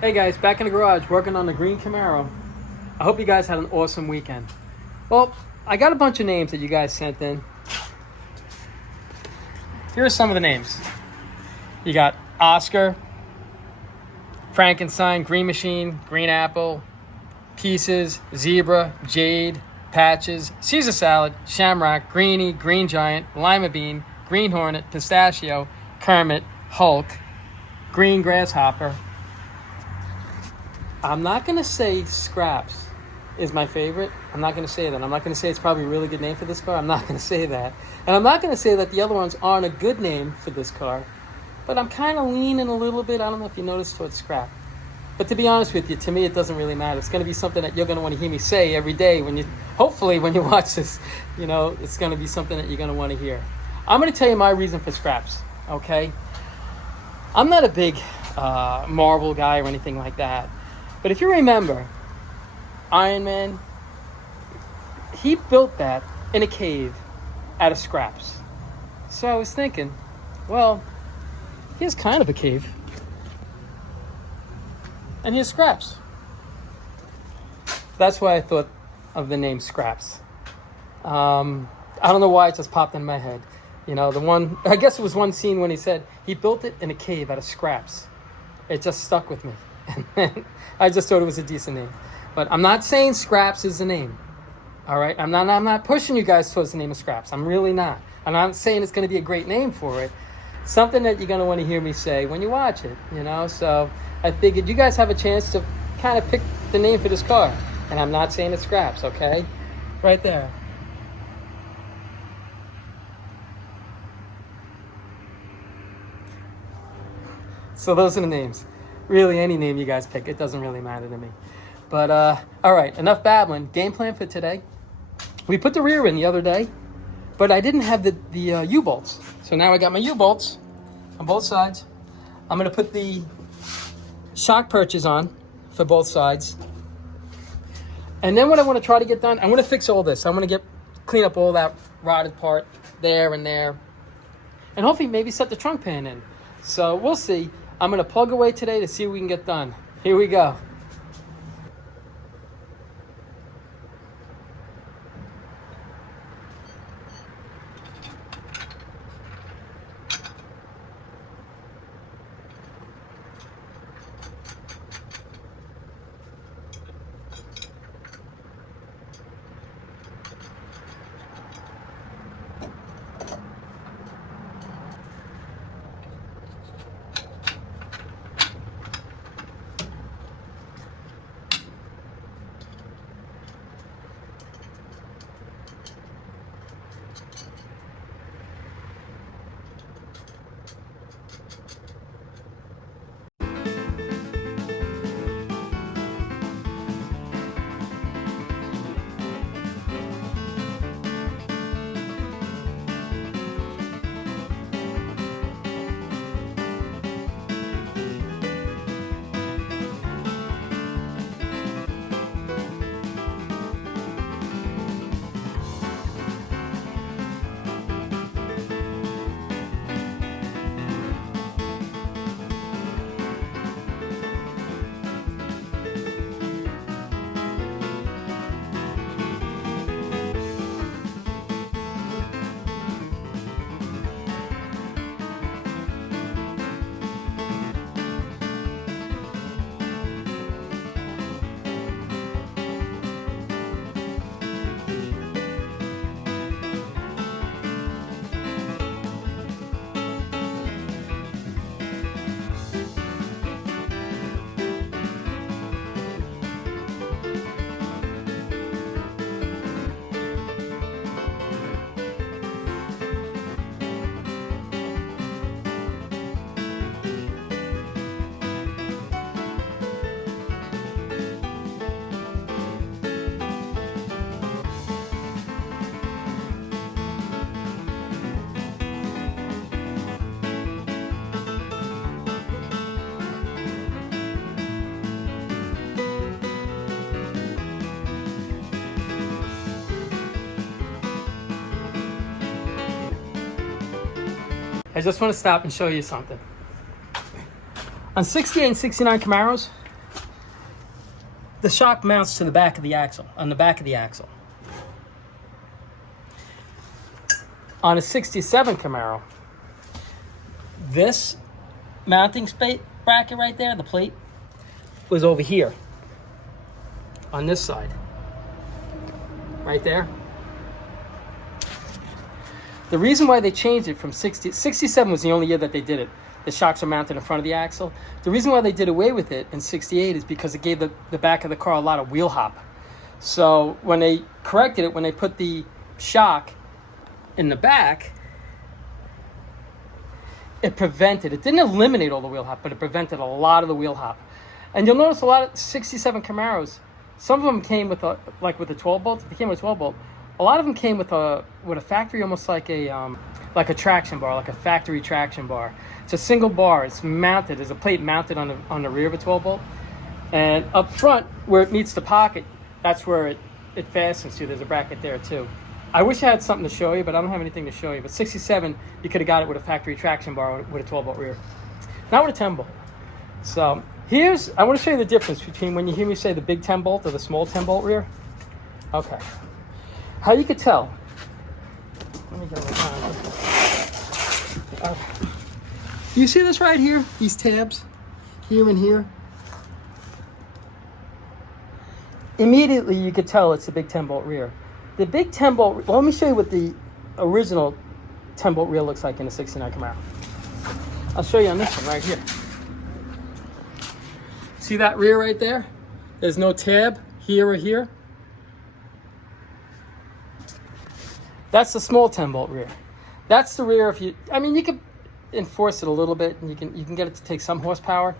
Hey guys, back in the garage working on the green Camaro. I hope you guys had an awesome weekend. Well, I got a bunch of names that you guys sent in. Here are some of the names. You got Oscar, Frankenstein, Green Machine, Green Apple, Pieces, Zebra, Jade, Patches, Caesar Salad, Shamrock, Greenie, Green Giant, Lima Bean, Green Hornet, Pistachio, Kermit, Hulk, Green Grasshopper. I'm not going to say Scraps is my favorite. I'm not going to say that. I'm not going to say it's probably a really good name for this car. I'm not going to say that. And I'm not going to say that the other ones aren't a good name for this car. But I'm kind of leaning a little bit, I don't know if you noticed, towards Scrap. But to be honest with you, to me it doesn't really matter. It's going to be something that you're going to want to hear me say every day hopefully when you watch this, it's going to be something that you're going to want to hear. I'm going to tell you my reason for Scraps, okay? I'm not a big Marvel guy or anything like that. But if you remember, Iron Man, he built that in a cave out of scraps. So I was thinking, well, here's kind of a cave. And here's scraps. That's why I thought of the name Scraps. I don't know why it just popped in my head. I guess it was one scene when he said he built it in a cave out of scraps. It just stuck with me. And I just thought it was a decent name. But I'm not saying Scraps is the name. All right? I'm not pushing you guys towards the name of Scraps. I'm really not. I'm not saying it's going to be a great name for it. Something that you're going to want to hear me say when you watch it, So I figured you guys have a chance to kind of pick the name for this car. And I'm not saying it's Scraps, okay? Right there. So those are the names. Really, any name you guys pick, it doesn't really matter to me. But, all right, enough babbling. Game plan for today. We put the rear in the other day, but I didn't have the U-bolts. So now I got my U-bolts on both sides. I'm going to put the shock perches on for both sides. And then what I want to try to get done, I'm going to fix all this. I'm going to clean up all that rotted part there and there. And hopefully maybe set the trunk pan in. So we'll see. I'm going to plug away today to see what we can get done. Here we go. I just want to stop and show you something. On 68 and 69 Camaros, the shock mounts to the back of the axle, on the back of the axle. On a 67 Camaro, this mounting bracket right there, the plate, was over here on this side. Right there. The reason why they changed it from 67 was the only year that they did it. The shocks are mounted in front of the axle. The reason why they did away with it in 68 is because it gave the back of the car a lot of wheel hop. So when they corrected it, when they put the shock in the back, it didn't eliminate all the wheel hop, but it prevented a lot of the wheel hop. And you'll notice a lot of 67 Camaros, some of them came with a 12 bolt. If they came with a 12 bolt, a lot of them came with a factory, almost like a traction bar, like a factory traction bar. It's a single bar. It's mounted. There's a plate mounted on the rear of a 12 bolt, and up front where it meets the pocket, that's where it fastens to. There's a bracket there too. I wish I had something to show you, but I don't have anything to show you. But 67, you could have got it with a factory traction bar with a 12 bolt rear, not with a 10 bolt. So I want to show you the difference between when you hear me say the big 10 bolt or the small 10 bolt rear. Okay. How you could tell. Let me get my time. You see this right here? These tabs, here and here. Immediately you could tell it's a big 10 bolt rear. The big 10 bolt, well, let me show you what the original 10 bolt rear looks like in a 69 Camaro. I'll show you on this one right here. See that rear right there? There's no tab here or here. That's the small 10 bolt rear. That's the rear you could enforce it a little bit, and you can get it to take some horsepower,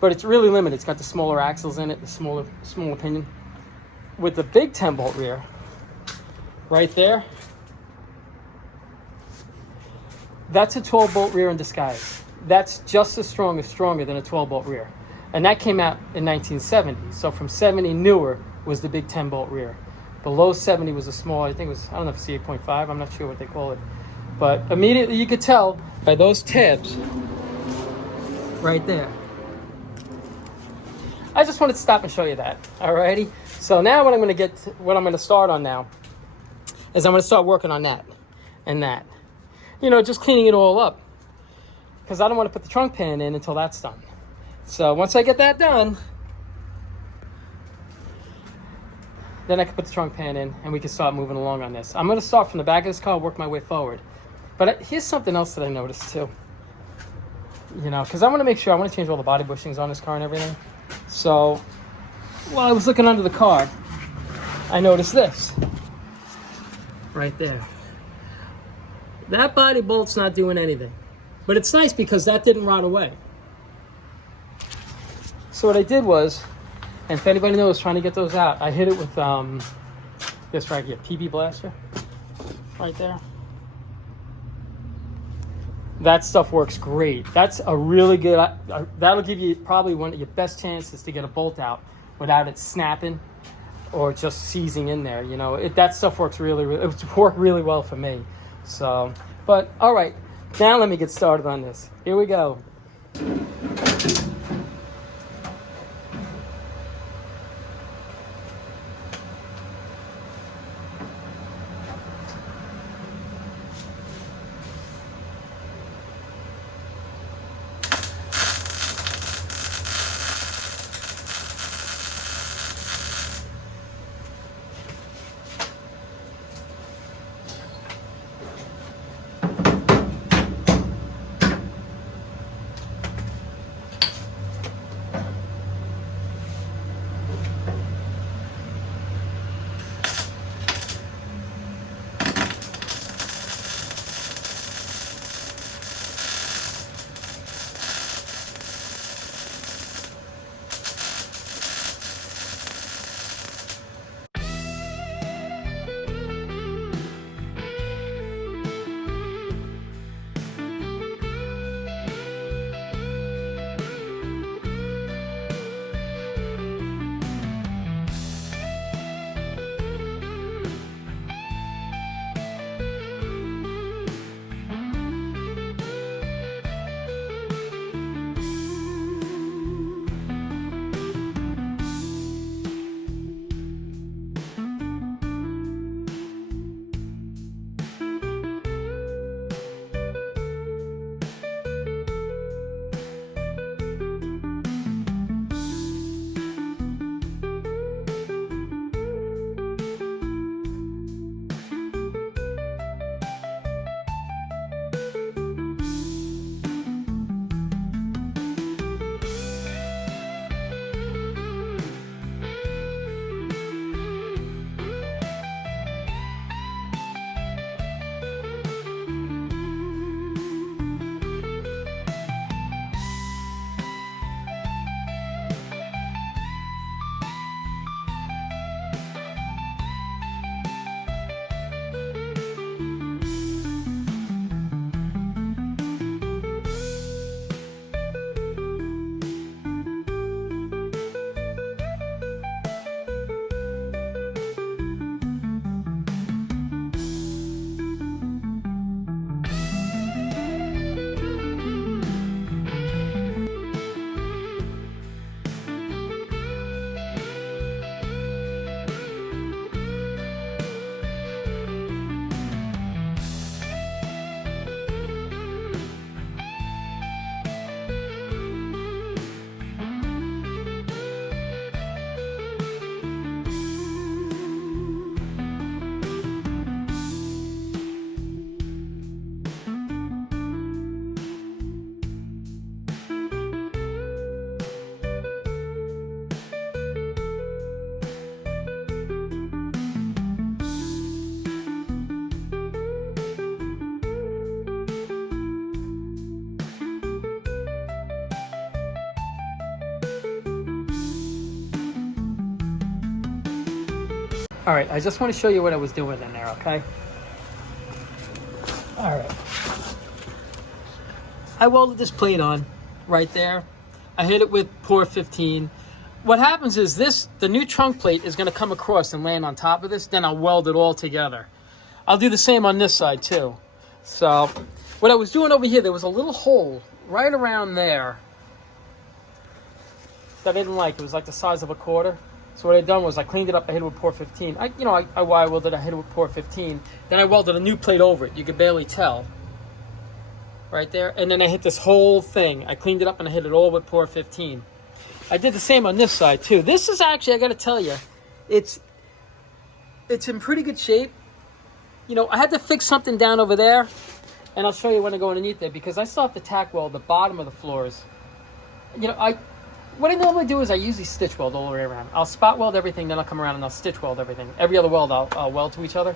but it's really limited. It's got the smaller axles in it, the smaller pinion. With the big 10 bolt rear, right there, that's a 12 bolt rear in disguise. That's just as strong, or stronger than a 12 bolt rear. And that came out in 1970. So from 70 newer was the big 10 bolt rear. Below 70 was a small, I don't know if it's 8.5, I'm not sure what they call it. But immediately you could tell by those tabs right there. I just wanted to stop and show you that, alrighty? So now what I'm going to start on now is I'm going to start working on that and that. Just cleaning it all up. Because I don't want to put the trunk pan in until that's done. So once I get that done, then I can put the trunk pan in and we can start moving along on this. I'm going to start from the back of this car, work my way forward. But here's something else that I noticed too. Because I want to make sure, I want to change all the body bushings on this car and everything. So while I was looking under the car, I noticed this right there. That body bolt's not doing anything. But it's nice because that didn't rot away. So what I did was, and if anybody knows trying to get those out, I hit it with this right here, PB Blaster, right there. That stuff works great. That's a really good, that'll give you probably one of your best chances to get a bolt out without it snapping or just seizing in there. That stuff works it's worked really well for me. So, but all right, now let me get started on this. Here we go. All right, I just want to show you what I was doing in there, okay? All right. I welded this plate on right there. I hit it with pour 15. What happens is the new trunk plate is going to come across and land on top of this. Then I'll weld it all together. I'll do the same on this side too. So what I was doing over here, there was a little hole right around there that I didn't like. It was like the size of a quarter. So what I done was I cleaned it up. I hit it with pour 15. I wire welded. I hit it with pour 15. Then I welded a new plate over it. You could barely tell. Right there. And then I hit this whole thing. I cleaned it up and I hit it all with pour 15. I did the same on this side too. This is actually, I got to tell you, it's in pretty good shape. You know, I had to fix something down over there, and I'll show you when I go underneath there, because I still have to tack weld the bottom of the floors. You know, what I normally do is I usually stitch weld all the way around. I'll spot weld everything, then I'll come around and I'll stitch weld everything. Every other weld I'll weld to each other.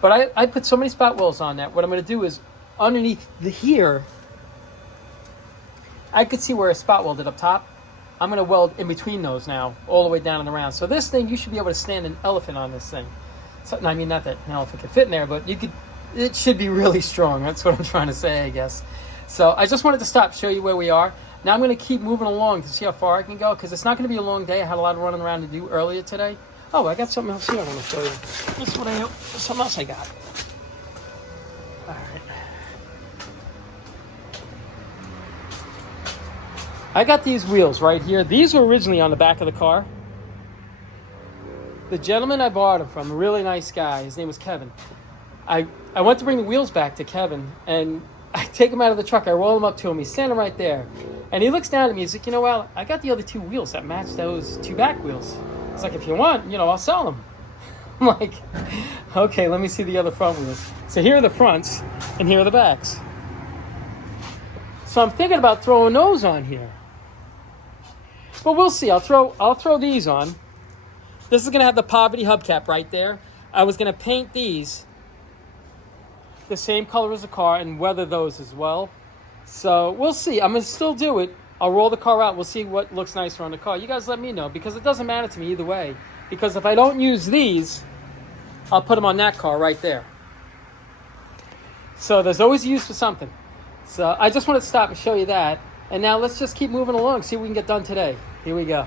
But I put so many spot welds on that. What I'm going to do is underneath here, I could see where I spot welded up top. I'm going to weld in between those now, all the way down and around. So this thing, you should be able to stand an elephant on this thing. So, I mean, not that an elephant could fit in there, but it should be really strong. That's what I'm trying to say, I guess. So I just wanted to stop, show you where we are. Now I'm going to keep moving along to see how far I can go, because it's not going to be a long day. I had a lot of running around to do earlier today. Oh, I got something else here I want to show you. That's what something else I got. All right. I got these wheels right here. These were originally on the back of the car. The gentleman I bought them from, a really nice guy, his name was Kevin. I went to bring the wheels back to Kevin, and I take him out of the truck. I roll him up to him. He's standing right there. And he looks down at me. He's like, you know, Al, I got the other two wheels that match those two back wheels. He's like, if you want, you know, I'll sell them. I'm like, okay, let me see the other front wheels. So here are the fronts, and here are the backs. So I'm thinking about throwing those on here. But we'll see. I'll throw these on. This is going to have the poverty hubcap right there. I was going to paint these the same color as the car and weather those as well. So we'll see. I'm going to still do it. I'll roll the car out. We'll see what looks nicer on the car. You guys let me know, because it doesn't matter to me either way. Because if I don't use these, I'll put them on that car right there. So there's always a use for something. So I just wanted to stop and show you that. And now let's just keep moving along, see what we can get done today. Here we go.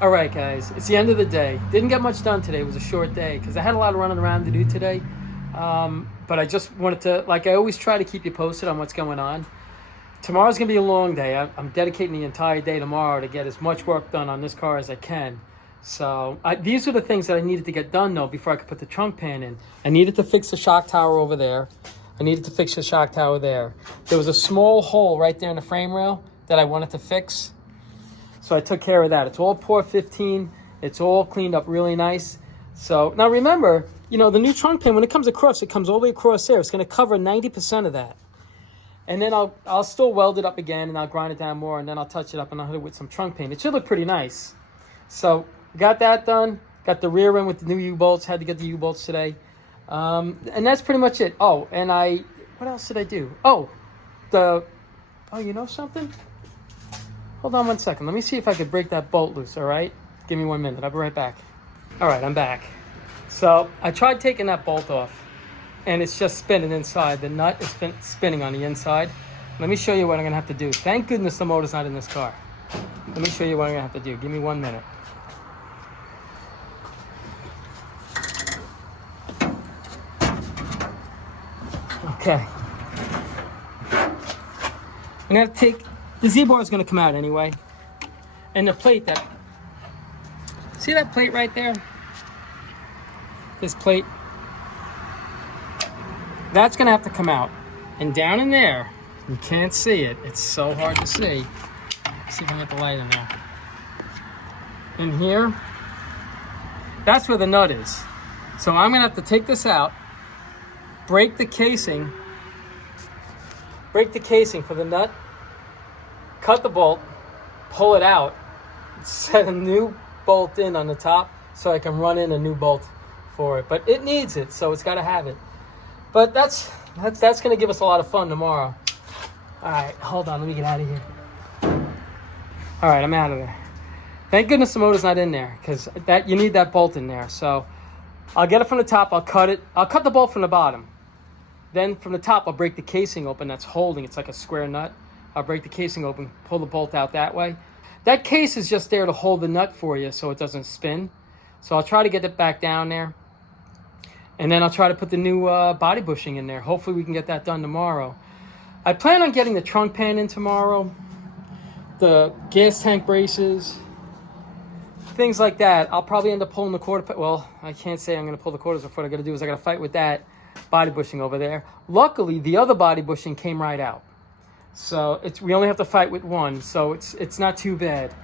All right, guys, it's the end of the day. Didn't get much done today. It was a short day because I had a lot of running around to do today. But I just wanted to, like I always try to keep you posted on what's going on. Tomorrow's going to be a long day. I'm dedicating the entire day tomorrow to get as much work done on this car as I can. So these are the things that I needed to get done, though, before I could put the trunk pan in. I needed to fix the shock tower over there. I needed to fix the shock tower there. There was a small hole right there in the frame rail that I wanted to fix. So I took care of that. It's all port 15. It's all cleaned up really nice. So now remember, you know, the new trunk pan, when it comes across, it comes all the way across there. It's going to cover 90% of that. And then I'll still weld it up again, and I'll grind it down more, and then I'll touch it up, and I'll hit it with some trunk paint. It should look pretty nice. So got that done. Got the rear end with the new U-bolts. Had to get the U-bolts today. And that's pretty much it. Oh, and what else did I do? Oh, you know something? Hold on one second. Let me see if I could break that bolt loose, all right? Give me 1 minute. I'll be right back. All right, I'm back. So I tried taking that bolt off, and it's just spinning inside. The nut is spinning on the inside. Let me show you what I'm going to have to do. Thank goodness the motor's not in this car. Let me show you what I'm going to have to do. Give me 1 minute. Okay. I'm going to take... The Z-bar is going to come out anyway. And the plate see that plate right there? This plate? That's going to have to come out. And down in there, you can't see it. It's so hard to see. Let's see if I can get the light in there. In here, that's where the nut is. So I'm going to have to take this out, break the casing for the nut, cut the bolt, pull it out, set a new bolt in on the top so I can run in a new bolt for it. But it needs it, so it's got to have it. But that's going to give us a lot of fun tomorrow. All right, hold on, let me get out of here. All right, I'm out of there. Thank goodness the motor's not in there, because you need that bolt in there. So I'll get it from the top, I'll cut it. I'll cut the bolt from the bottom. Then from the top, I'll break the casing open that's holding. It's like a square nut. I'll break the casing open, pull the bolt out that way. That case is just there to hold the nut for you so it doesn't spin. So I'll try to get it back down there. And then I'll try to put the new body bushing in there. Hopefully we can get that done tomorrow. I plan on getting the trunk pan in tomorrow, the gas tank braces, things like that. I'll probably end up pulling the quarter. Well, I can't say I'm going to pull the quarters off. What I got to do is I got to fight with that body bushing over there. Luckily, the other body bushing came right out. So we only have to fight with one, so it's not too bad.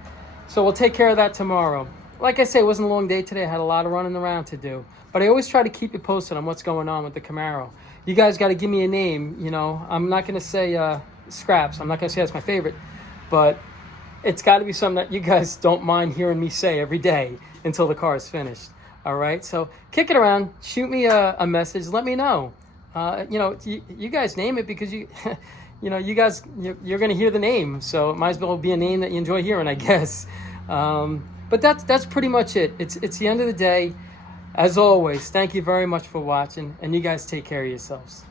So we'll take care of that tomorrow. Like I say, it wasn't a long day today. I had a lot of running around to do. But I always try to keep you posted on what's going on with the Camaro. You guys got to give me a name, you know. I'm not going to say Scraps. I'm not going to say that's my favorite. But it's got to be something that you guys don't mind hearing me say every day until the car is finished. All right? So kick it around. Shoot me a message. Let me know. You know, you guys name it because you... You know, you guys, you're going to hear the name, so it might as well be a name that you enjoy hearing, I guess. But that's pretty much it. It's the end of the day. As always, thank you very much for watching, and you guys take care of yourselves.